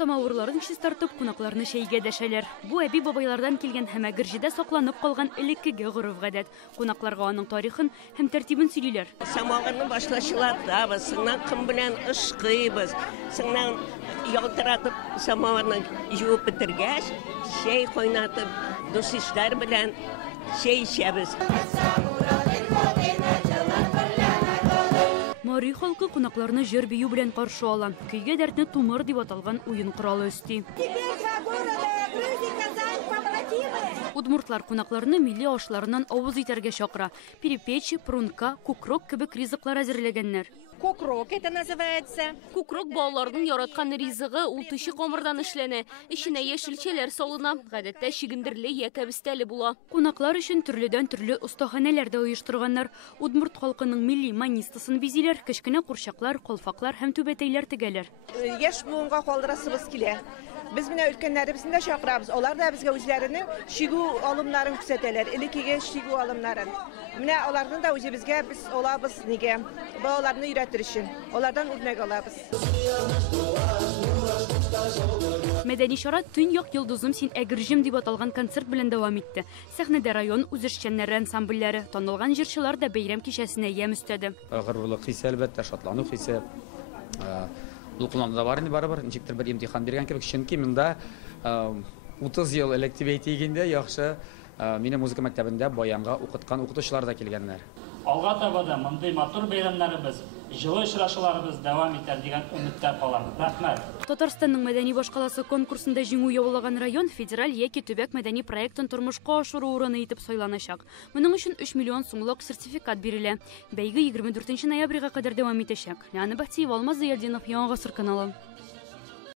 Самауырларын шиз тартып, кунакларны шәйгә дәшәләр. Бу әби бабайлардан килгән һәм гөрҗидә сакланып калган элеккеге горыф гадәт. Кунакларга аның тарихын һәм тәртибен сөйлиләр. Самауырны башлаучыларда сыңнан кем белән ышкыйбыз. Сыңнан ялтыратып самауырны җуып бетергәч, шәй кайнатып, дус-ишләр белән шәй эчәбез. Мари халкы кунакларны җыр бию белән каршы ала. Көйгә дәртне тумыр дип аталган уен коралы өсти. Удмуртлар кунакларны милли ашларыннан авыз итәргә чакыра. Перепечи, прунка, кукрок кебек ризыклар әзерләгәннәр. Кукрок это называется. Кукрок балаларның яраткан ризыгы ул тыши камырдан эшләнә. Эченә яшелчәләр салына. Гадәттә чигендерле яки бистәле була. Кунаклар өчен төрледән төрле остаханәләр дә оештырганнар. Удмурт халкының милли манистасын бизиләр, кечкенә курчаклар, калфаклар һәм түбәтәйләр тегәләр. Яшь буынга калдырасыбыз килә. Biz менә өлкәннәребезне дә чакырабыз. Алар да безгә үзләренең шигу алымнарын күрсәтәләр. Элеккеге шигу алымнарын. Менә аларны да үзебезгә без алабыз нигә? Балаларны өйрәтер өчен. Алардан үрнәк алабыз. Мәдәни чара Төньяк йолдызым син әгерҗем дип аталган концерт белән дәвам итте. Сәхнәдә район үзешчәннәре ансамбльләре, танылган җырчылар да бәйрәм кичәсенә ямь өстәде. Гырлык хис әлбәттә, шатлану хисе. Ул куллануда бар инде барыбер, ничектер бер имтихан биргән кебек, чөнки монда 30 ел элек дип әйтегәндә яхшы мине музыка мәктәбендә баянга укыткан укытучылар да килгәннәр. Алга таба да мондый матур бәйрәмнәребез, җылы очрашуларыбыз дәвам итәр дигән өметтә калабыз. Рәхмәт. Татарстанның мәдәни башкаласы конкурсында җиңү яулаган район федераль яки төбәк мәдәни проектын тормышка ашыру урыны итеп сайланачак. Моның өчен 3 миллион сумлык сертификат бирелә. Бәйге 24 ноябрьгә кадәр дәвам итәчәк. Ләна Бахтиева, Алмаз Зыялдинов, Яңа Гасыр каналы.